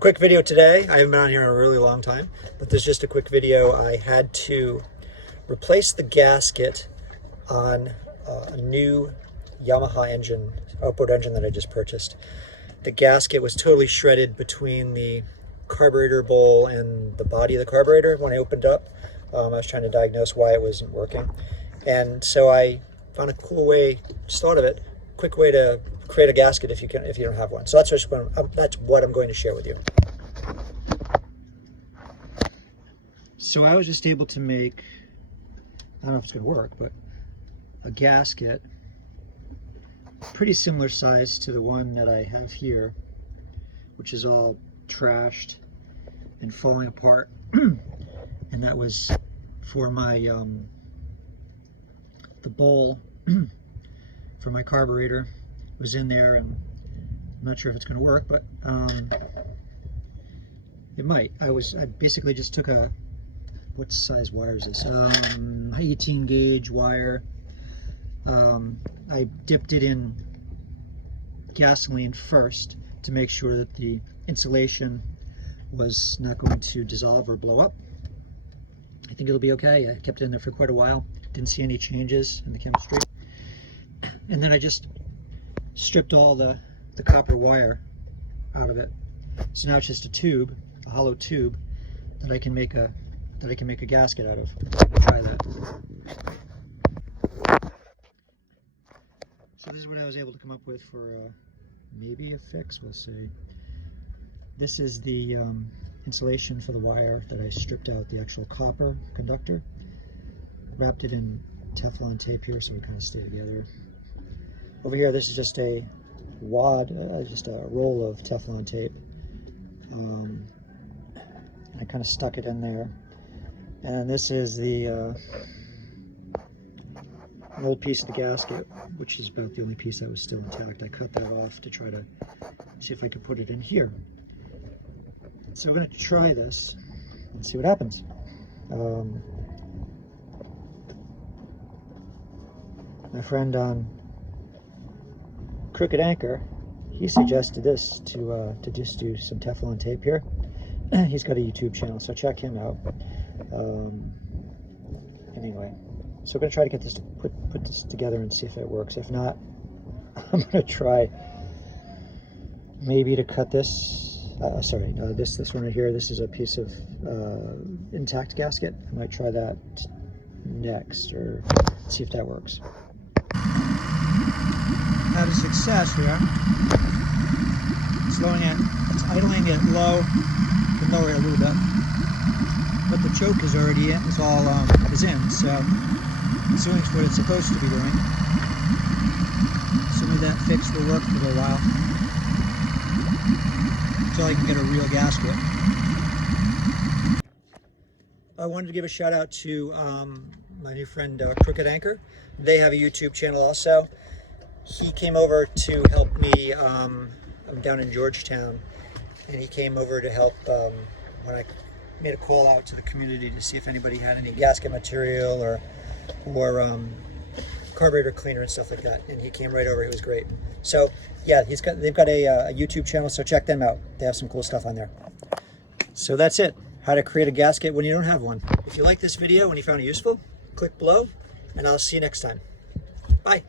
Quick video today. I haven't been on here in a really long time, but this is just a quick video. I had to replace the gasket on a new Yamaha engine, outboard engine that I just purchased. The gasket was totally shredded between the carburetor bowl and the body of the carburetor when I opened up. I was trying to diagnose why it wasn't working. And so I found a cool way, just thought of it, quick way to create a gasket if you don't have one. So that's what I'm going to share with you. So I was just able to make, I don't know if it's going to work, but a gasket pretty similar size to the one that I have here, which is all trashed and falling apart. And that was for my the bowl for my carburetor. It was in there, and I'm not sure if it's going to work, but it might. I basically just took a, what size wire is this? 18 gauge wire. I dipped it in gasoline first to make sure that the insulation was not going to dissolve or blow up. I think it'll be okay. I kept it in there for quite a while. Didn't see any changes in the chemistry. And then I just stripped all the copper wire out of it. So now it's just a tube, a hollow tube that I can make a gasket out of. I'll try that. So this is what I was able to come up with for maybe a fix, we'll see. This is the insulation for the wire that I stripped out, the actual copper conductor. Wrapped it in teflon tape here so it kind of stay together. Over here, this is just a wad, just a roll of teflon tape. I kind of stuck it in there. And this is the an old piece of the gasket, which is about the only piece that was still intact. I cut that off to try to see if I could put it in here. So I'm going to try this and see what happens. My friend on Crooked Anchor, he suggested this to just do some Teflon tape here. He's got a YouTube channel, so check him out. Anyway, so we're going to try to get this to put this together and see if it works. If not, I'm going to try maybe to cut this. This one right here. This is a piece of intact gasket. I might try that next, or see if that works. Had a success here. It's idling it low. You can lower it a little bit, but the choke is already in. It's all is in, so it's doing what it's supposed to be doing. Assuming that fix will work for a little while, until I can get a real gasket. I wanted to give a shout out to my new friend Crooked Anchor. They have a YouTube channel also. He came over to help me. I'm down in George Town, and he came over to help when I made a call out to the community to see if anybody had any gasket material or carburetor cleaner and stuff like that. And he came right over. He was great. So yeah, they've got a YouTube channel, so check them out. They have some cool stuff on there. So that's it. How to create a gasket when you don't have one. If you like this video and you found it useful, click below, and I'll see you next time. Bye.